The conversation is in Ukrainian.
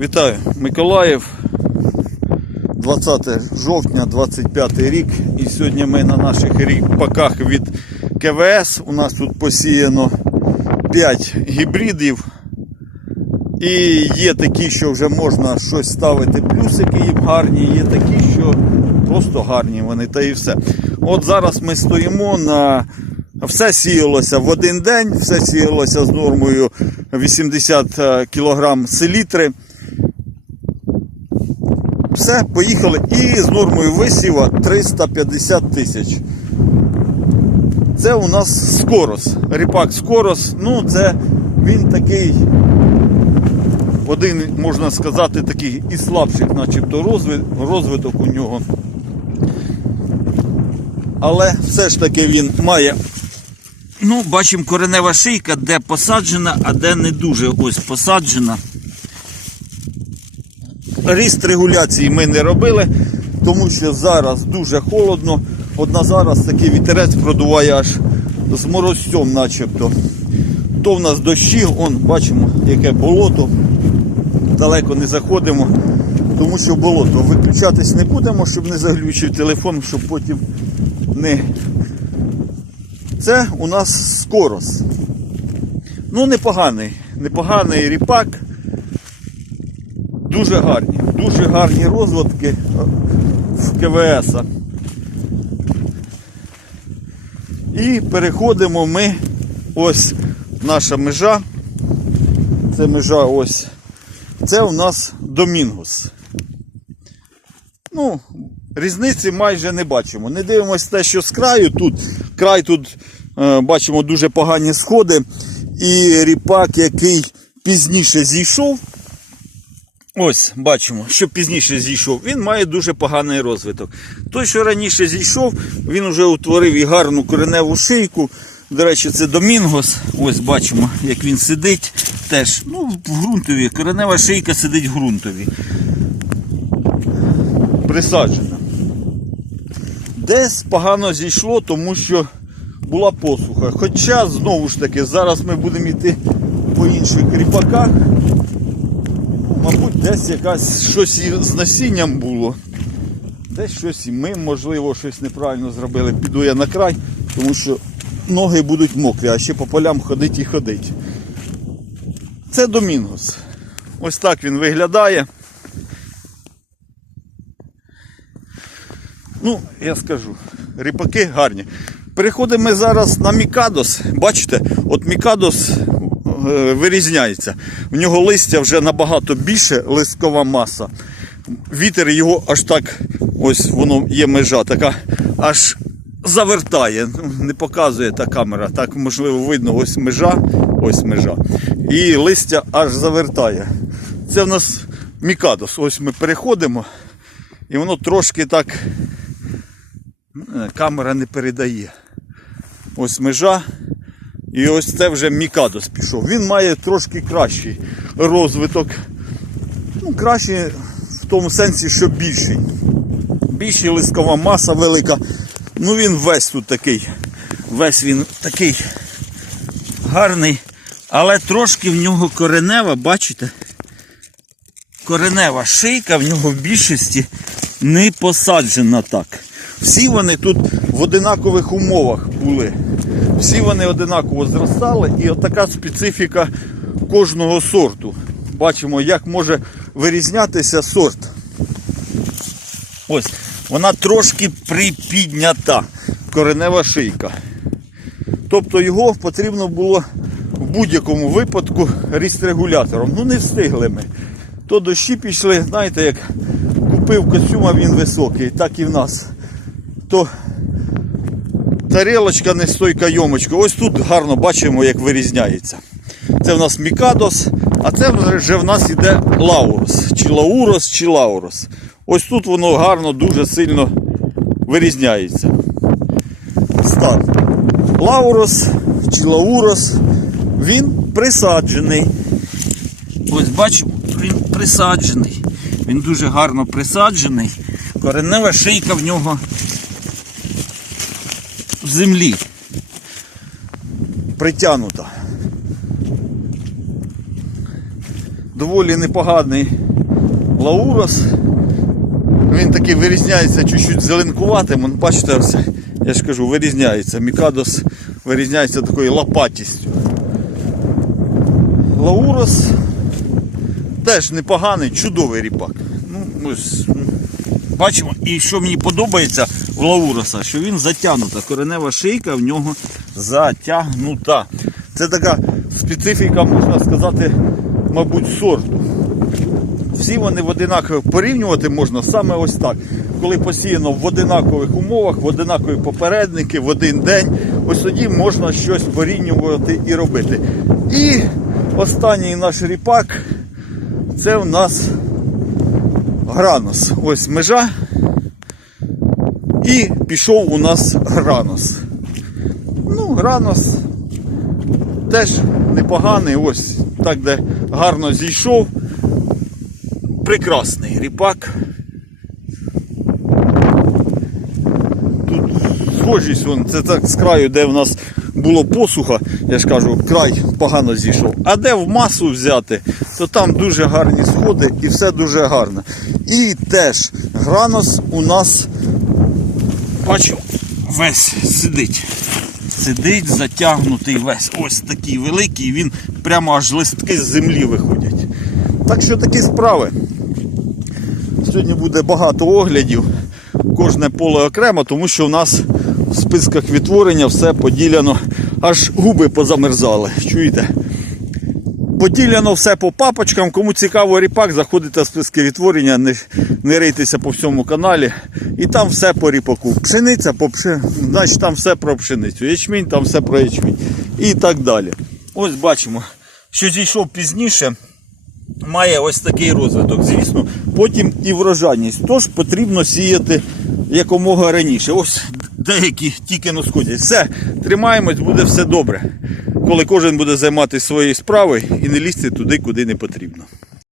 Вітаю, Миколаїв. 20 жовтня, 25 рік. І сьогодні ми на наших ріпаках від КВС. У нас тут посіяно 5 гібридів. І є такі, що вже можна щось ставити, плюсики їм гарні, є такі, що просто гарні вони, та і все. От зараз ми стоїмо на. Все сіялося в один день, все сіялося з нормою 80 кг селітри. Все, поїхали. І з нормою висіва 350 тисяч. Це у нас скорос. Ріпак скорос. Ну, це він такий, один, можна сказати, такий із слабших, начебто, розви- розвиток у нього. Але все ж таки він має. Ну, бачимо коренева шийка, де посаджена, а де не дуже ось посаджена. Ріст регуляції ми не робили, тому що зараз дуже холодно. От на зараз такий вітерець продуває аж з морозцем начебто. То в нас дощі, он бачимо, яке болото. Далеко не заходимо, тому що болото. Виключатись не будемо, щоб не заглючив телефон, щоб потім не. Це у нас скорос. Ну, непоганий. Непоганий ріпак. Дуже гарні, дуже гарні розвитки е, в КВС. І переходимо ми ось наша межа. Це межа ось. Це у нас Домінгус. Ну, різниці майже не бачимо. Не дивимося те, що з краю тут. Край тут е, бачимо дуже погані сходи. І ріпак, який пізніше зійшов, Ось бачимо, що пізніше зійшов. Він має дуже поганий розвиток. Той, що раніше зійшов, він вже утворив і гарну кореневу шийку. До речі, це домінгос. Ось бачимо, як він сидить. Теж ну, в ґрунтові. Коренева шийка сидить в ґрунтові. Присаджена. Десь погано зійшло, тому що була посуха. Хоча, знову ж таки, зараз ми будемо йти по інших кріпаках. Мабуть, десь якась щось і з насінням було. Десь щось і ми, можливо, щось неправильно зробили. Піду я на край, тому що ноги будуть мокрі, а ще по полям ходить і ходить. Це Домінгос. Ось так він виглядає. Ну, я скажу, ріпаки гарні. Переходимо ми зараз на Мікадос. Бачите, от Мікадос вирізняється. В нього листя вже набагато більше, листкова маса. Вітер його аж так, ось воно є межа, така аж завертає. Ну, Не показує та камера. Так можливо видно, ось межа, ось межа. І листя аж завертає. Це в нас Мікадос. Ось ми переходимо, і воно трошки так. Е, Камера не передає. Ось межа. І ось це вже Мікадос пішов. Він має трошки кращий розвиток. Ну, кращий в тому сенсі, що більший. Більший лискова маса велика. Ну він весь тут такий. Весь він такий гарний. Але трошки в нього коренева, бачите? Коренева шийка в нього в більшості не посаджена так. Всі вони тут в одинакових умовах були. Всі вони одинаково зростали і от така специфіка кожного сорту. Бачимо, як може вирізнятися сорт. Ось, вона трошки припіднята, коренева шийка. Тобто його потрібно було в будь-якому випадку регулятором. Ну не встигли ми. То дощі пішли, знаєте, як купив костюм, а він високий, так і в нас. То тарелочка не стойка йомочка. Ось тут гарно бачимо, як вирізняється. Це в нас Мікадос, а це вже в нас іде Лаурос. Чи Лаурос, чи Лаурос. Ось тут воно гарно, дуже сильно вирізняється. Старт. Лаурос чи Лаурос, він присаджений. Ось бачимо, він присаджений. Він дуже гарно присаджений. Коренева шийка в нього землі. Притягнута. доволі непоганий лаурос. Він такий вирізняється чуть-чуть зеленкуватим. Бачите, я ж кажу, вирізняється. Мікадос вирізняється такою лопатістю. Лаурос теж непоганий, чудовий ріпак. Ну, ось, бачимо, і що мені подобається Лауроса, що він затягнута. Коренева шийка в нього затягнута. Це така специфіка, можна сказати, мабуть, сорту. Всі вони в одинакових порівнювати можна саме ось так. Коли посіяно в одинакових умовах, в одинакові попередники, в один день, ось тоді можна щось порівнювати і робити. І останній наш ріпак це в нас гранос. Ось межа. І пішов у нас гранос. Ну, гранос теж непоганий, ось так, де гарно зійшов. Прекрасний ріпак. Тут схожість, вон, це так з краю, де в нас було посуха, я ж кажу, край погано зійшов. А де в масу взяти, то там дуже гарні сходи і все дуже гарно. І теж гранос у нас, бачу, весь сидить. Сидить затягнутий весь. Ось такий великий, він прямо аж листки з землі виходять. Так що такі справи. Сьогодні буде багато оглядів, кожне поле окремо, тому що в нас в списках відтворення все поділяно, аж губи позамерзали. Чуєте? Поділяно все по папочкам. Кому цікаво ріпак, заходите в списки відтворення, не, не рейтеся по всьому каналі. І там все по ріпаку. Пшениця по пши... значить там все про пшеницю. Ячмінь, там все про ячмінь. І так далі. Ось бачимо, що зійшов пізніше має ось такий розвиток, звісно, потім і врожайність. Тож потрібно сіяти якомога раніше. Ось деякі тільки сходять. Все, тримаємось, буде все добре. Коли кожен буде займатися своєю справою і не лізти туди, куди не потрібно.